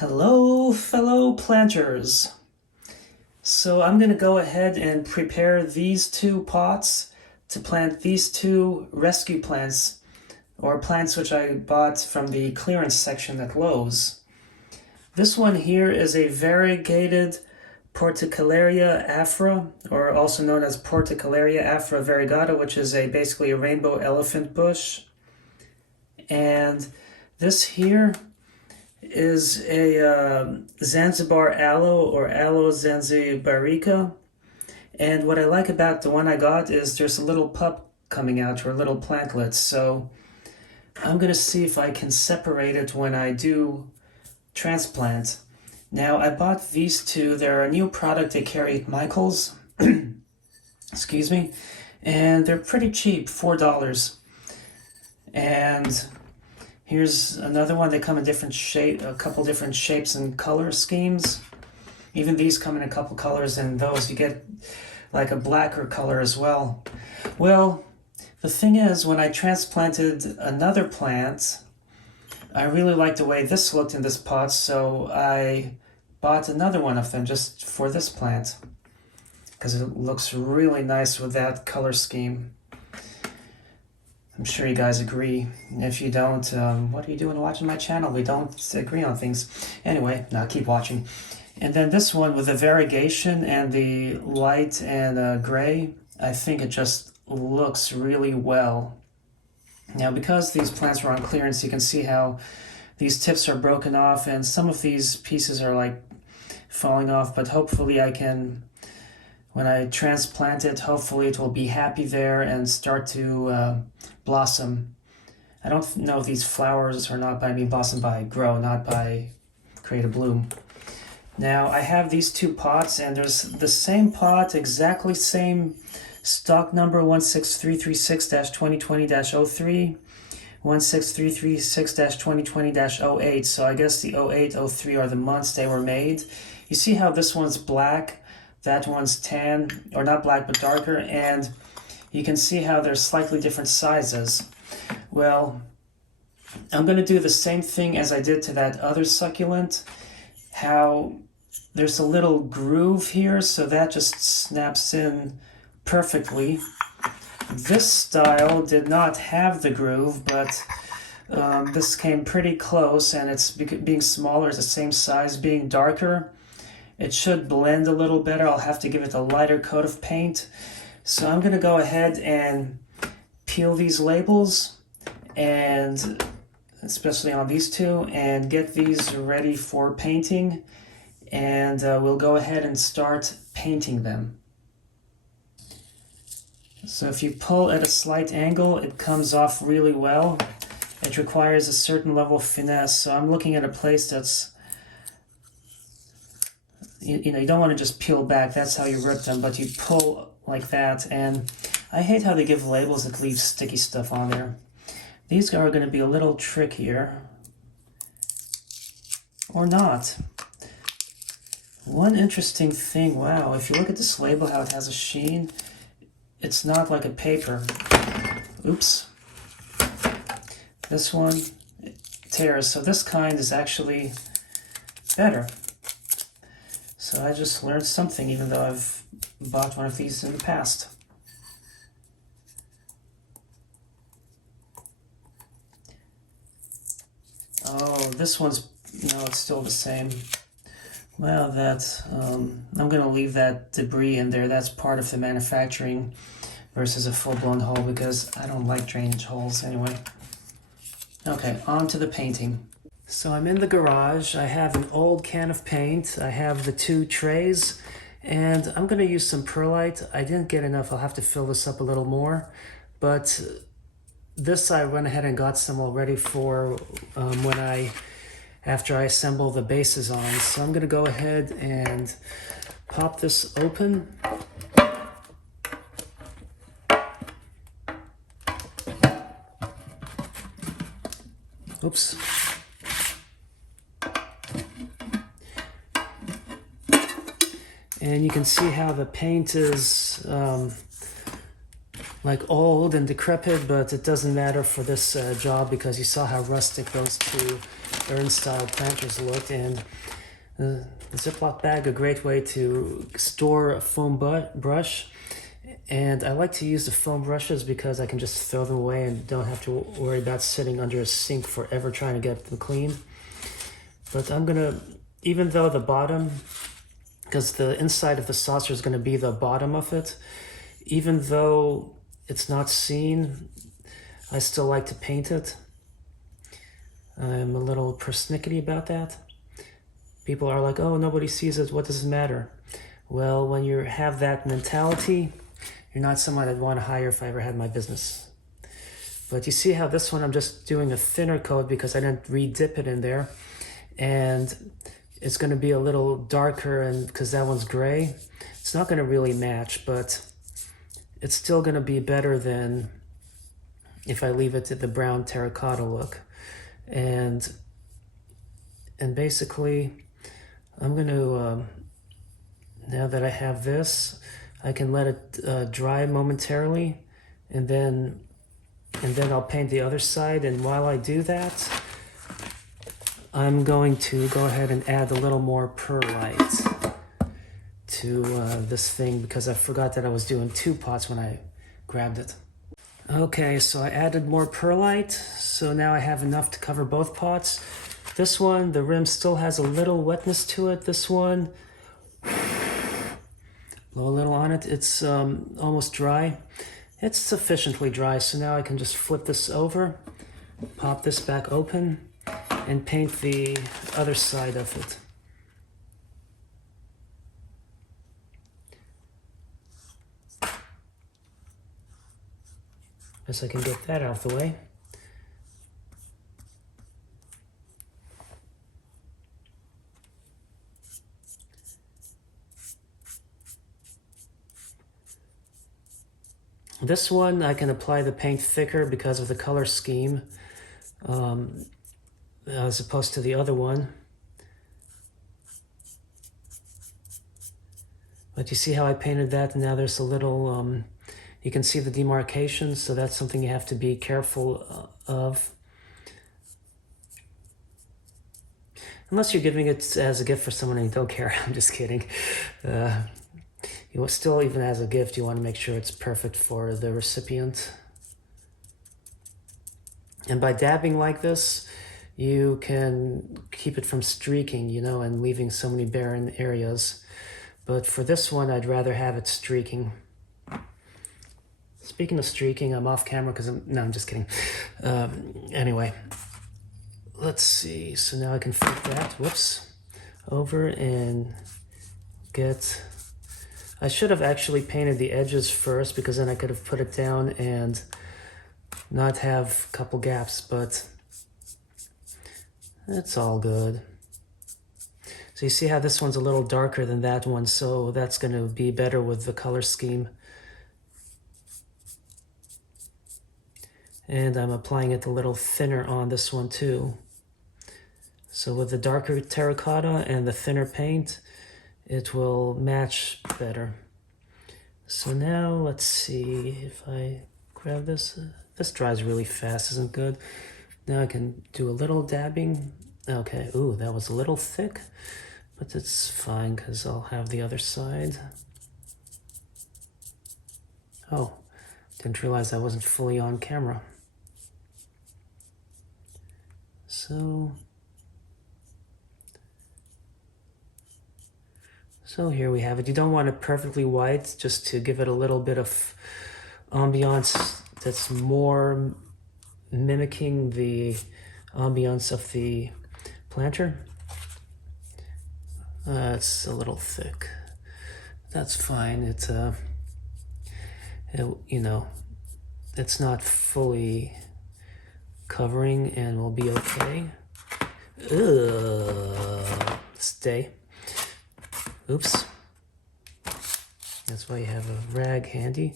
Hello, fellow planters. So I'm going to go ahead and prepare these two pots to plant these two rescue plants, or plants which I bought from the clearance section at Lowe's. This one here is a variegated Portulacaria afra, or also known as Portulacaria afra variegata, which is basically a rainbow elephant bush. And this here is a Zanzibar aloe, or Aloe zanzibarica. And what I like about the one I got is there's a little pup coming out, or little plantlets. So I'm going to see if I can separate it when I do transplant. Now, I bought these two. They're a new product they carry at Michael's. Excuse me. And they're pretty cheap, $4. And here's another one. They come in different shape, a couple different shapes and color schemes. Even these come in a couple colors, and those you get like a blacker color as well. Well, the thing is, when I transplanted another plant, I really liked the way this looked in this pot, so I bought another one of them just for this plant because it looks really nice with that color scheme. I'm sure you guys agree. If you don't, what are you doing watching my channel? We don't agree on things. Anyway, now keep watching. And then this one with the variegation and the light and gray, I think it just looks really well. Now, because these plants were on clearance, you can see how these tips are broken off, and some of these pieces are like falling off, but hopefully I can, when I transplant it, hopefully it will be happy there and start to blossom. I don't know if these flowers are not by me blossom by grow, not by create a bloom. Now I have these two pots, and there's the same pot, exactly same stock number 16336-2020-03, 16336-2020-08. So I guess the 08, 03 are the months they were made. You see how this one's black, that one's tan, or not black but darker, and you can see how they're slightly different sizes. Well, I'm going to do the same thing as I did to that other succulent, how there's a little groove here, so that just snaps in perfectly. This style did not have the groove, but this came pretty close, and it's being smaller, it's the same size, being darker. It should blend a little better. I'll have to give it a lighter coat of paint. So I'm going to go ahead and peel these labels, and especially on these two, and get these ready for painting. And we'll go ahead and start painting them. So if you pull at a slight angle, it comes off really well. It requires a certain level of finesse. So I'm looking at a place that's, you know, you don't want to just peel back. That's how you rip them, but you pull like that. And I hate how they give labels that leave sticky stuff on there. These are going to be a little trickier. Or not. One interesting thing, wow, if you look at this label, how it has a sheen, it's not like a paper. Oops. This one tears, so this kind is actually better. So I just learned something, even though I've bought one of these in the past. Oh, this one's, no, it's still the same. Well, I'm going to leave that debris in there. That's part of the manufacturing versus a full-blown hole, because I don't like drainage holes anyway. Okay, on to the painting. So I'm in the garage. I have an old can of paint. I have the two trays, and I'm going to use some perlite. I didn't get enough. I'll have to fill this up a little more, but this I went ahead and got some already for after I assemble the bases on. So I'm going to go ahead and pop this open. Oops. And you can see how the paint is like old and decrepit, but it doesn't matter for this job because you saw how rustic those two urn-style planters looked. And the Ziploc bag, a great way to store a foam brush. And I like to use the foam brushes because I can just throw them away and don't have to worry about sitting under a sink forever trying to get them clean. But I'm gonna, even though the bottom, because the inside of the saucer is gonna be the bottom of it, even though it's not seen, I still like to paint it. I'm a little persnickety about that. People are like, oh, nobody sees it, what does it matter? Well, when you have that mentality, you're not someone I'd want to hire if I ever had my business. But you see how this one I'm just doing a thinner coat because I didn't re-dip it in there. And it's going to be a little darker, and because that one's gray, it's not going to really match, but it's still going to be better than if I leave it to the brown terracotta look. And basically, I'm going to, now that I have this, I can let it dry momentarily, and then I'll paint the other side. And while I do that, I'm going to go ahead and add a little more perlite to this thing because I forgot that I was doing 2 pots when I grabbed it. Okay, so I added more perlite, so now I have enough to cover both pots. This one, the rim still has a little wetness to it. This one, blow a little on it. It's almost dry. It's sufficiently dry, so now I can just flip this over, pop this back open, and paint the other side of it. Guess I can get that out of the way. This one I can apply the paint thicker because of the color scheme, as opposed to the other one. But you see how I painted that, and now there's a little, you can see the demarcation, so that's something you have to be careful of. Unless you're giving it as a gift for someone and you don't care. I'm just kidding. You still, even as a gift, you want to make sure it's perfect for the recipient. And by dabbing like this, you can keep it from streaking, you know, and leaving so many barren areas. But for this one, I'd rather have it streaking. Speaking of streaking, I'm off camera because I'm just kidding. Anyway, let's see. So now I can flip that, whoops, over and get... I should have actually painted the edges first because then I could have put it down and not have a couple gaps, but it's all good. So you see how this one's a little darker than that one, so that's going to be better with the color scheme. And I'm applying it a little thinner on this one too. So with the darker terracotta and the thinner paint, it will match better. So now let's see if I grab this. This dries really fast, isn't good. Now I can do a little dabbing. Okay, ooh, that was a little thick, but it's fine because I'll have the other side. Oh, didn't realize I wasn't fully on camera. So here we have it. You don't want it perfectly white, just to give it a little bit of ambiance that's more mimicking the ambiance of the planter. It's a little thick. That's fine. You know, it's not fully covering and will be okay. Stay. Oops. That's why you have a rag handy.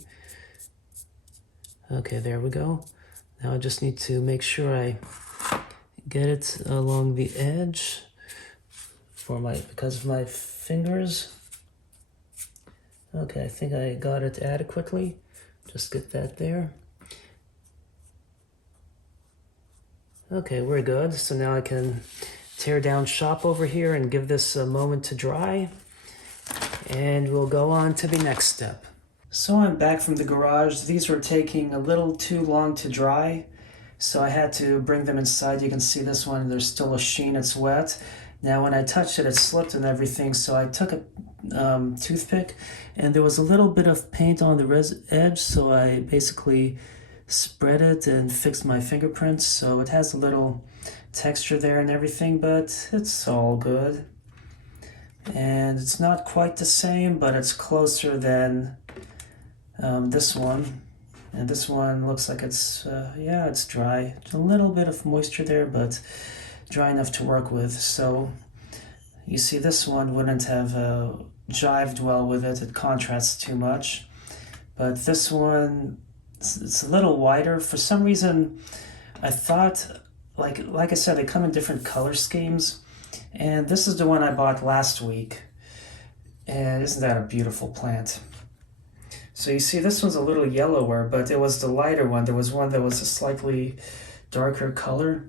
Okay, there we go. Now I just need to make sure I get it along the edge because of my fingers. Okay, I think I got it adequately. Just get that there. Okay, we're good. So now I can tear down shop over here and give this a moment to dry. And we'll go on to the next step. So I'm back from the garage. These were taking a little too long to dry, so I had to bring them inside. You can see this one, there's still a sheen, it's wet. Now when I touched it, it slipped and everything, so I took a toothpick, and there was a little bit of paint on the edge, so I basically spread it and fixed my fingerprints, so it has a little texture there and everything, but it's all good. And it's not quite the same, but it's closer than this one. And this one looks like it's, yeah, it's dry. There's a little bit of moisture there, but dry enough to work with. So you see this one wouldn't have jived well with it. It contrasts too much. But this one, it's a little wider. For some reason, I thought, like I said, they come in different color schemes. And this is the one I bought last week. And isn't that a beautiful plant? So you see this one's a little yellower, but it was the lighter one. There was one that was a slightly darker color.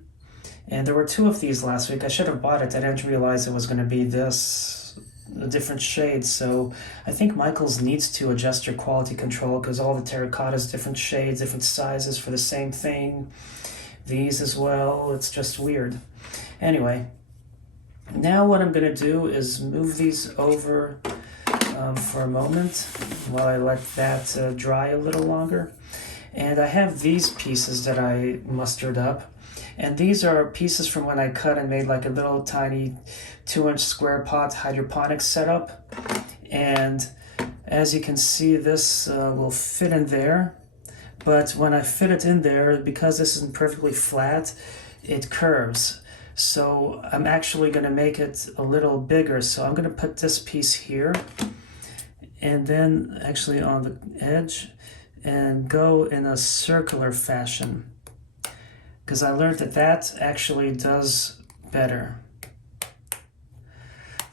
And there were two of these last week. I should have bought it. I didn't realize it was going to be this, a different shade. So I think Michaels needs to adjust your quality control because all the terracottas, different shades, different sizes for the same thing. These as well. It's just weird. Anyway. Now what I'm going to do is move these over for a moment while I let that dry a little longer. And I have these pieces that I mustered up. And these are pieces from when I cut and made like a little tiny 2-inch square pot hydroponics setup. And as you can see, this will fit in there. But when I fit it in there, because this isn't perfectly flat, it curves. So I'm actually going to make it a little bigger. So I'm going to put this piece here and then actually on the edge and go in a circular fashion, because I learned that that actually does better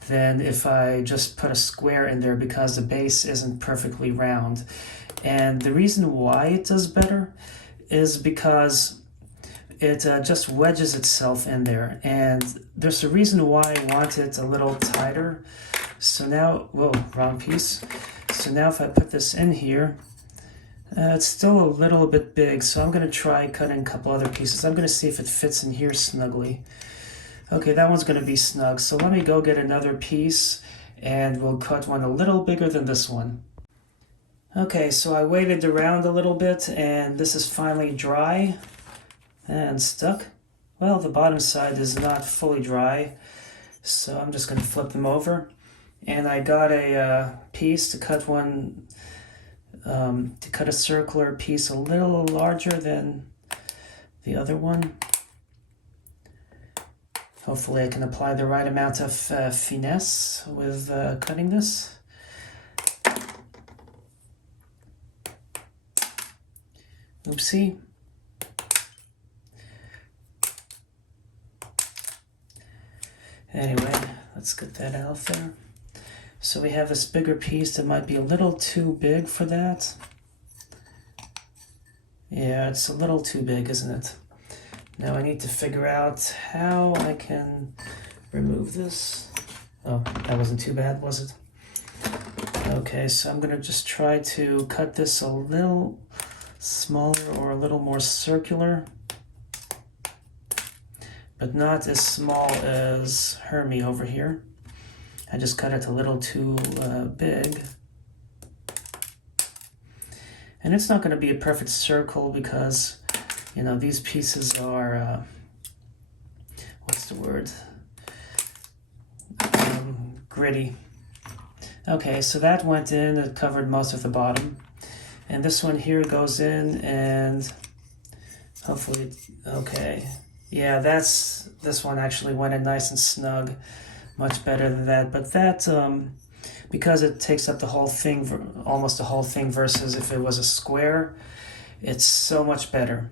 than if I just put a square in there, because the base isn't perfectly round. And the reason why it does better is because it just wedges itself in there. And there's a reason why I want it a little tighter. So now, whoa, wrong piece. So now if I put this in here, it's still a little bit big. So I'm going to try cutting a couple other pieces. I'm going to see if it fits in here snugly. Okay, that one's going to be snug. So let me go get another piece and we'll cut one a little bigger than this one. Okay, so I waited around a little bit and this is finally dry and stuck. Well, the bottom side is not fully dry, so I'm just going to flip them over. And I got a piece to cut one, to cut a circular piece a little larger than the other one. Hopefully I can apply the right amount of finesse with cutting this. Oopsie. Anyway, let's get that out there. So we have this bigger piece that might be a little too big for that. Yeah, it's a little too big, isn't it? Now I need to figure out how I can remove this. Oh, that wasn't too bad, was it? Okay, so I'm going to just try to cut this a little smaller or a little more circular, but not as small as Hermie over here. I just cut it a little too big. And it's not going to be a perfect circle because, you know, these pieces are, what's the word? Gritty. Okay, so that went in, it covered most of the bottom. And this one here goes in and hopefully, okay. Yeah, this one actually went in nice and snug, much better than that. But that, because it takes up the whole thing, almost the whole thing, versus if it was a square, it's so much better.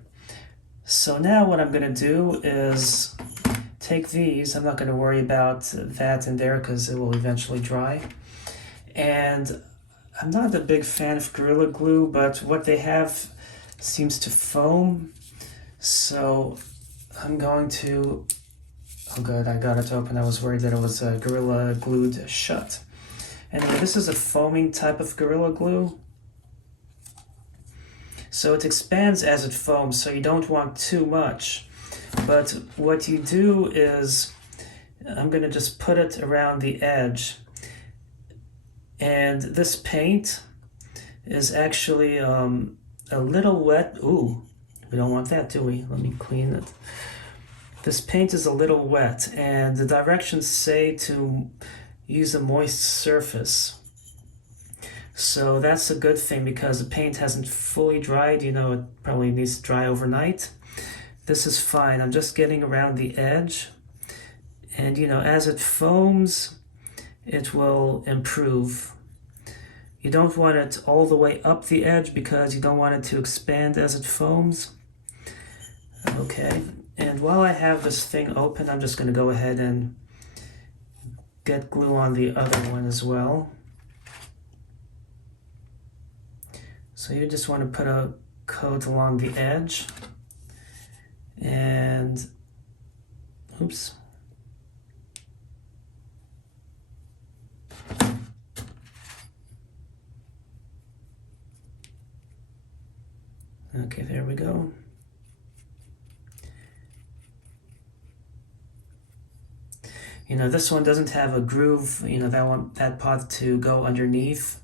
So now what I'm going to do is take these. I'm not going to worry about that in there because it will eventually dry. And I'm not a big fan of Gorilla Glue, but what they have seems to foam. So I'm going to, oh good, I got it open. I was worried that it was Gorilla Glued shut. Anyway, this is a foaming type of Gorilla Glue. So it expands as it foams, so you don't want too much. But what you do is, I'm going to just put it around the edge. And this paint is actually a little wet. Ooh, we don't want that, do we? Let me clean it. This paint is a little wet, and the directions say to use a moist surface. So that's a good thing because the paint hasn't fully dried. You know, it probably needs to dry overnight. This is fine. I'm just getting around the edge. And, you know, as it foams, it will improve. You don't want it all the way up the edge because you don't want it to expand as it foams. Okay, and while I have this thing open, I'm just going to go ahead and get glue on the other one as well. So you just want to put a coat along the edge. And, oops. Okay, there we go. You know, this one doesn't have a groove, you know, that pot to go underneath.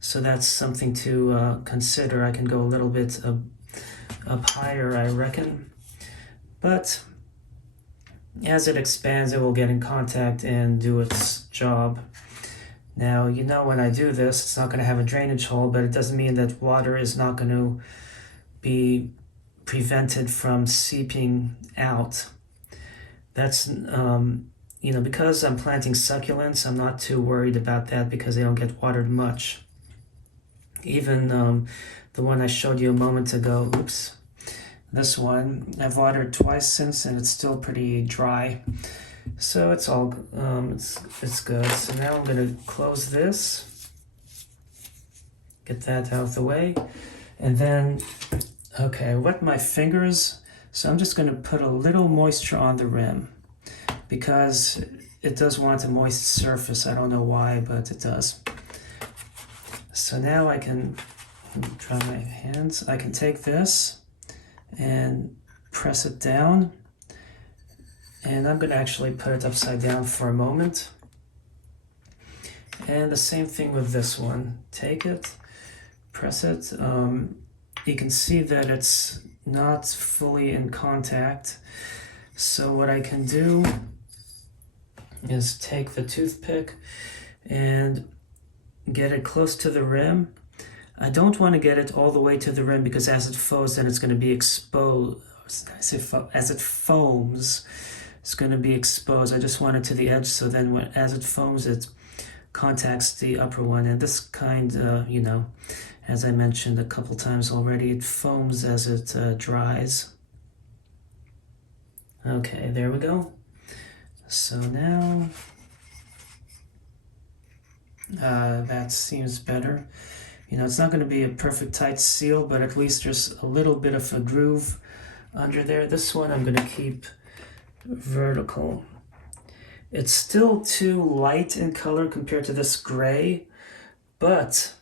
So that's something to consider. I can go a little bit up higher, I reckon. But as it expands, it will get in contact and do its job. Now, you know, when I do this, it's not going to have a drainage hole, but it doesn't mean that water is not going to be prevented from seeping out. That's, you know, because I'm planting succulents, I'm not too worried about that because they don't get watered much. Even the one I showed you a moment ago, oops, this one, I've watered twice since and it's still pretty dry. So it's all, it's good. So now I'm going to close this, get that out of the way, and then, okay, wet my fingers. So I'm just going to put a little moisture on the rim because it does want a moist surface. I don't know why, but it does. So now I can dry my hands. I can take this and press it down. And I'm going to actually put it upside down for a moment. And the same thing with this one. Take it, press it. You can see that it's not fully in contact. So what I can do is take the toothpick and get it close to the rim. I don't want to get it all the way to the rim because as it foams, then it's going to be exposed. As it foams, it's going to be exposed. I just want it to the edge so then as it foams, it contacts the upper one. And this kind, you know, as I mentioned a couple times already, it foams as it dries. Okay, there we go. So now, that seems better. You know, it's not going to be a perfect tight seal, but at least there's a little bit of a groove under there. This one I'm going to keep vertical. It's still too light in color compared to this gray, but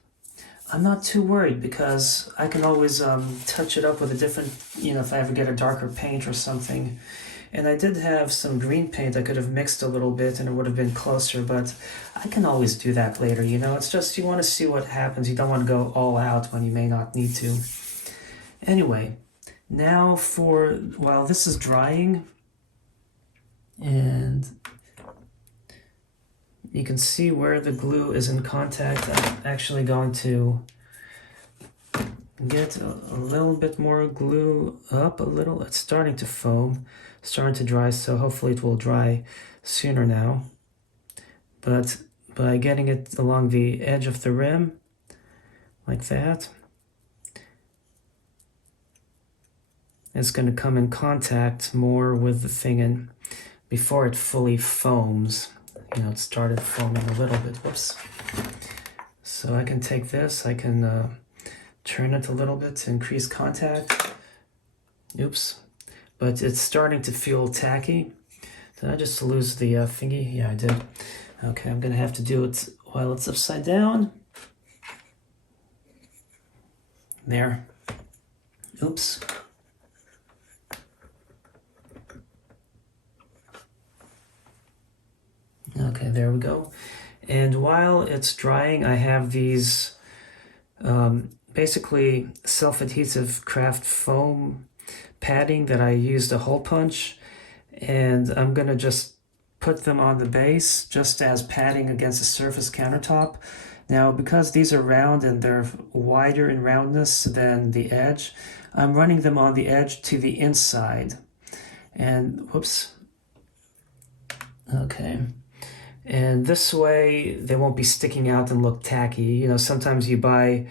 I'm not too worried because I can always touch it up with a different, you know, if I ever get a darker paint or something. And I did have some green paint I could have mixed a little bit and it would have been closer, but I can always do that later, you know. It's just you want to see what happens. You don't want to go all out when you may not need to. Anyway, now while this is drying, and you can see where the glue is in contact, I'm actually going to get a little bit more glue up a little. It's starting to foam, starting to dry, so hopefully it will dry sooner now. But by getting it along the edge of the rim, like that, it's going to come in contact more with the thing and before it fully foams. You know, it started foaming a little bit, whoops. So I can take this, I can turn it a little bit to increase contact. Oops. But it's starting to feel tacky. Did I just lose the thingy? Yeah, I did. Okay, I'm gonna have to do it while it's upside down. There. Oops. Okay, there we go. And while it's drying, I have these basically self-adhesive craft foam padding that I used a hole punch, and I'm gonna just put them on the base just as padding against the surface countertop. Now, because these are round and they're wider in roundness than the edge, I'm running them on the edge to the inside. And whoops. Okay. And this way they won't be sticking out and look tacky. You know, sometimes you buy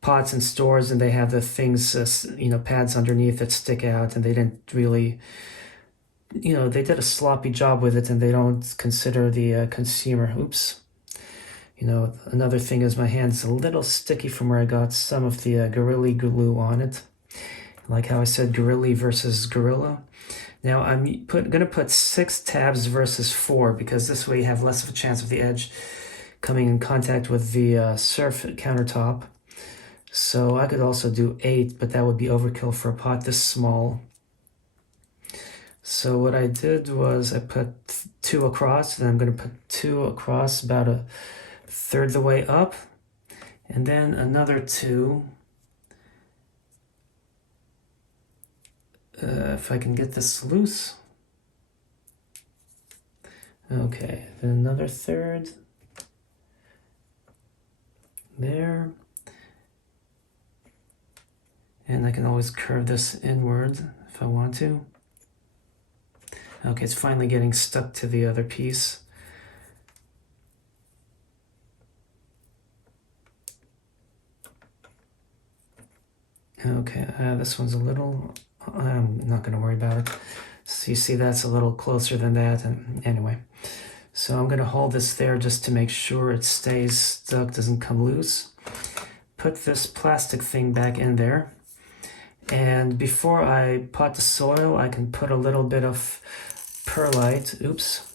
pots in stores and they have the things, you know, pads underneath that stick out, and they didn't really, you know, they did a sloppy job with it and they don't consider the consumer. Oops. You know, another thing is my hand's a little sticky from where I got some of the Gorilla Glue on it. Like how I said, Gorilla versus Gorilla. Now I'm gonna put 6 tabs versus 4 because this way you have less of a chance of the edge coming in contact with the surf countertop. So I could also do 8, but that would be overkill for a pot this small. So what I did was I put 2 across, then I'm gonna put 2 across about a third the way up, and then another 2. If I can get this loose. Okay, then another third. There. And I can always curve this inward if I want to. Okay, it's finally getting stuck to the other piece. Okay, this one's a little, I'm not going to worry about it. So you see that's a little closer than that, and anyway. So I'm going to hold this there just to make sure it stays stuck, doesn't come loose. Put this plastic thing back in there. And before I pot the soil, I can put a little bit of perlite, oops,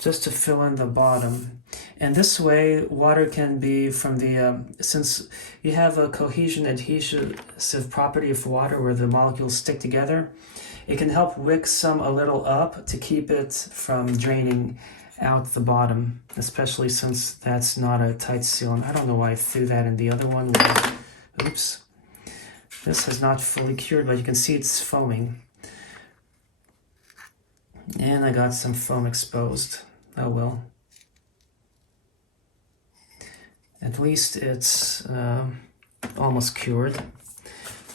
just to fill in the bottom. And this way, water can be from the, since you have a cohesion adhesive property of water where the molecules stick together, it can help wick some a little up to keep it from draining out the bottom, especially since that's not a tight seal. And I don't know why I threw that in the other one. Oops. This has not fully cured, but you can see it's foaming. And I got some foam exposed. Oh well. At least it's almost cured.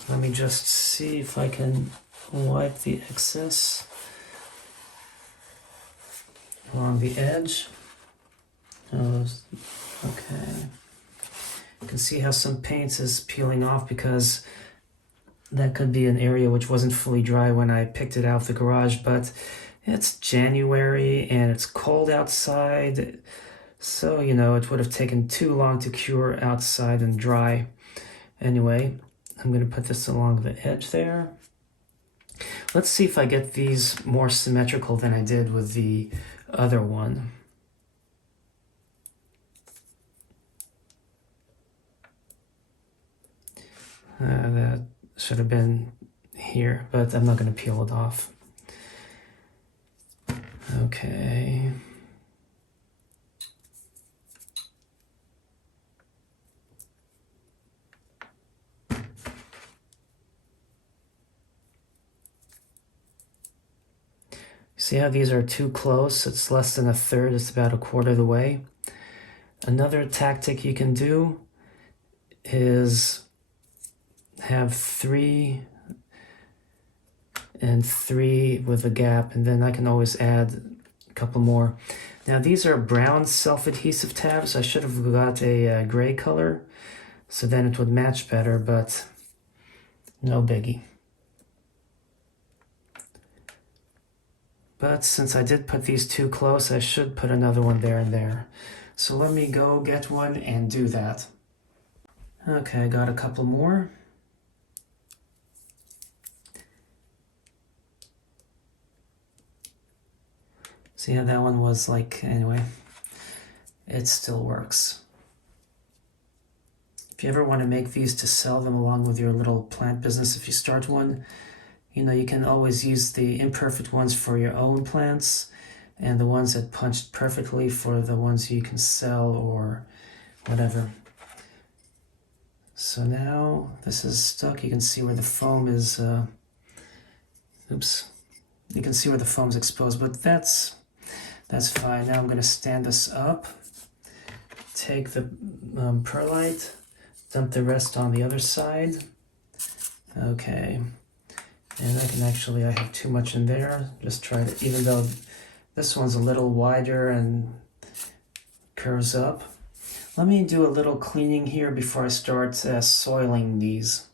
Let me just see if I can wipe the excess along the edge. Oh, okay. You can see how some paint is peeling off because that could be an area which wasn't fully dry when I picked it out of the garage, but it's January and it's cold outside. So, you know, it would have taken too long to cure outside and dry. Anyway, I'm going to put this along the edge there. Let's see if I get these more symmetrical than I did with the other one. That should have been here, but I'm not going to peel it off. Okay. See how these are too close? It's less than a third, it's about a quarter of the way. Another tactic you can do is have 3 and 3 with a gap, and then I can always add a couple more. Now these are brown self-adhesive tabs. I should have got a gray color, so then it would match better, but no biggie. But since I did put these too close, I should put another one there and there. So let me go get one and do that. Okay, I got a couple more. See how that one was like, anyway, it still works. If you ever want to make these to sell them along with your little plant business, if you start one, you know, you can always use the imperfect ones for your own plants and the ones that punched perfectly for the ones you can sell or whatever. So now this is stuck. You can see where the foam is, oops. You can see where the foam's exposed, but that's fine. Now I'm going to stand this up, take the perlite, dump the rest on the other side. Okay, and I can actually, I have too much in there. Just try to, even though this one's a little wider and curves up. Let me do a little cleaning here before I start soiling these.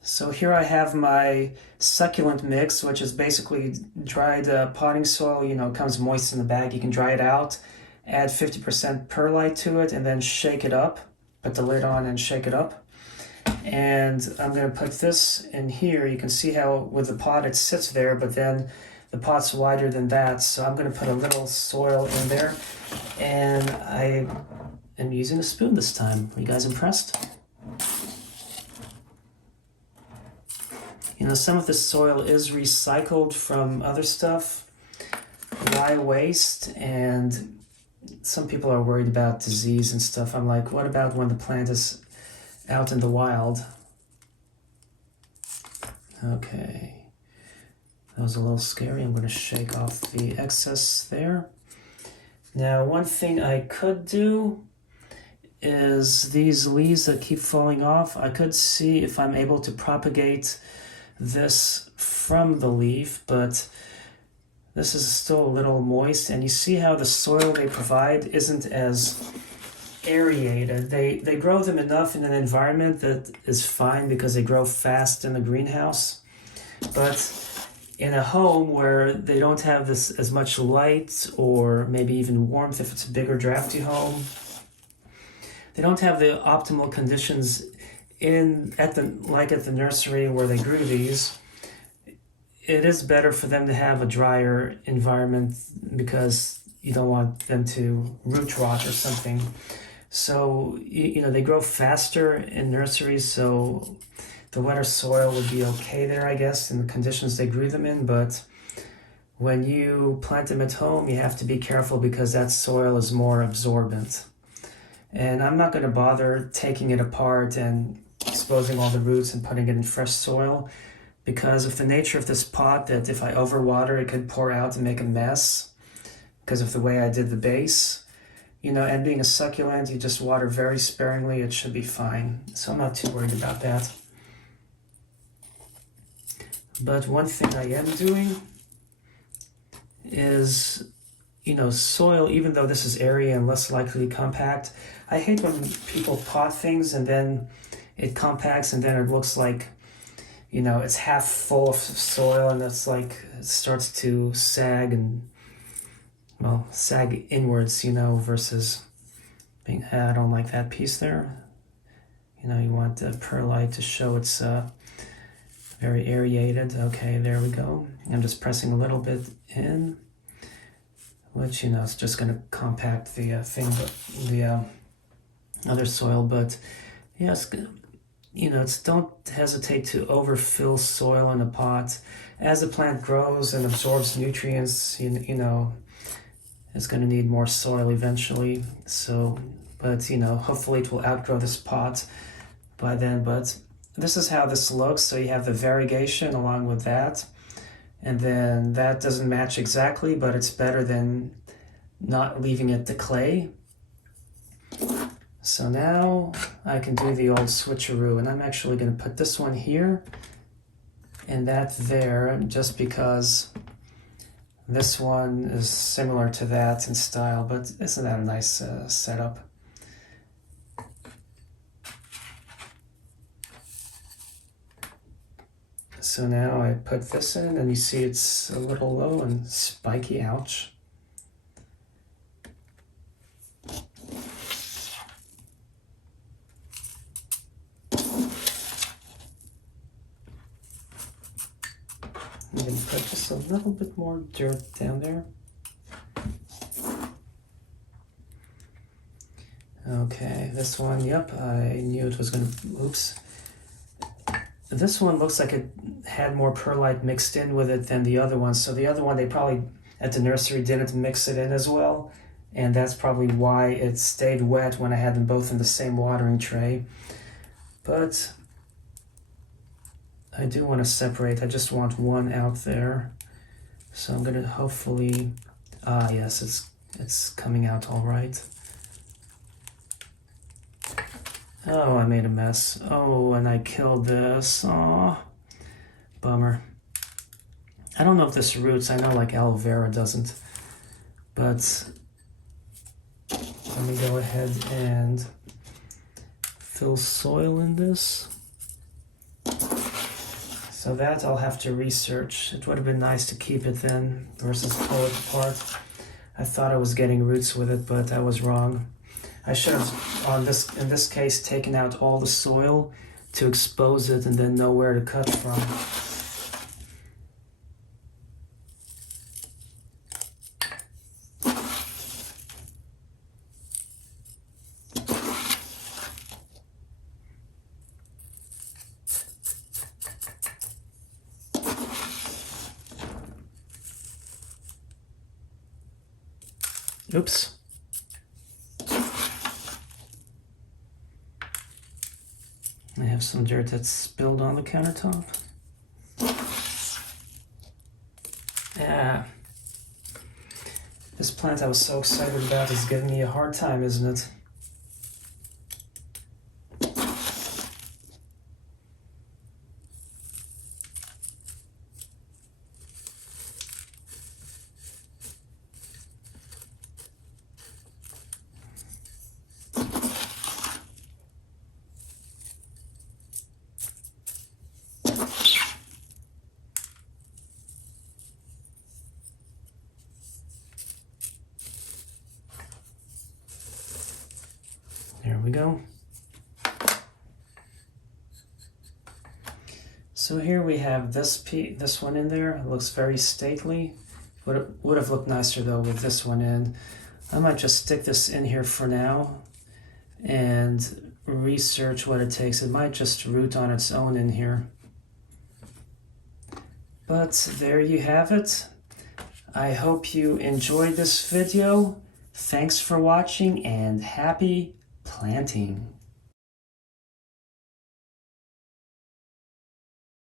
So here I have my succulent mix, which is basically dried potting soil. You know, it comes moist in the bag. You can dry it out, add 50% perlite to it, and then shake it up. Put the lid on and shake it up. And I'm going to put this in here. You can see how with the pot it sits there, but then the pot's wider than that. So I'm going to put a little soil in there. And I am using a spoon this time. Are you guys impressed? You know, some of the soil is recycled from other stuff, dry waste, and some people are worried about disease and stuff. I'm like, what about when the plant is out in the wild? Okay, that was a little scary. I'm going to shake off the excess there. Now, one thing I could do is these leaves that keep falling off, I could see if I'm able to propagate this from the leaf, but this is still a little moist, and you see how the soil they provide isn't as aerated. They grow them enough in an environment that is fine because they grow fast in the greenhouse, but in a home where they don't have this as much light or maybe even warmth, if it's a bigger drafty home, they don't have the optimal conditions at the nursery where they grew these. It is better for them to have a drier environment because you don't want them to root rot or something. So, you know, they grow faster in nurseries, so the wetter soil would be okay there, I guess, in the conditions they grew them in. But when you plant them at home, you have to be careful because that soil is more absorbent. And I'm not going to bother taking it apart and exposing all the roots and putting it in fresh soil, because of the nature of this pot, that if I overwater it could pour out and make a mess because of the way I did the base. You know, and being a succulent, you just water very sparingly, it should be fine. So I'm not too worried about that. But one thing I am doing is, you know, soil, even though this is airy and less likely compact, I hate when people pot things and then it compacts and then it looks like, you know, it's half full of soil and it's like it starts to sag and, well, sag inwards, you know, versus being, I don't like that piece there. You know, you want the perlite to show it's very aerated. Okay, there we go. I'm just pressing a little bit in, which, you know, it's just going to compact the thing, but the other soil. But yes, you know, don't hesitate to overfill soil in a pot. As the plant grows and absorbs nutrients, you know, it's going to need more soil eventually. So, but, you know, hopefully it will outgrow this pot by then. But this is how this looks. So you have the variegation along with that. And then that doesn't match exactly, but it's better than not leaving it to clay. So now I can do the old switcheroo, and I'm actually going to put this one here and that there, just because this one is similar to that in style, but isn't that a nice setup? So now I put this in, and you see it's a little low and spiky, ouch. I'm going to put just a little bit more dirt down there. Okay, this one, yep, I knew it was going to, oops. This one looks like it had more perlite mixed in with it than the other one. So the other one, they probably, at the nursery, didn't mix it in as well. And that's probably why it stayed wet when I had them both in the same watering tray. But I do want to separate. I just want one out there. So I'm going to hopefully, yes, it's coming out all right. Oh, I made a mess. Oh, and I killed this. Aw, bummer. I don't know if this roots. I know like aloe vera doesn't. But let me go ahead and fill soil in this. So that I'll have to research. It would have been nice to keep it then versus pull it apart. I thought I was getting roots with it, but I was wrong. I should have, in this case, taken out all the soil to expose it and then know where to cut from. Oops. I have some dirt that's spilled on the countertop. Yeah. This plant I was so excited about is giving me a hard time, isn't it? There we go. So here we have this one in there. It looks very stately. Would have looked nicer though with this one in. I might just stick this in here for now and research what it takes. It might just root on its own in here. But there you have it. I hope you enjoyed this video. Thanks for watching and happy planting.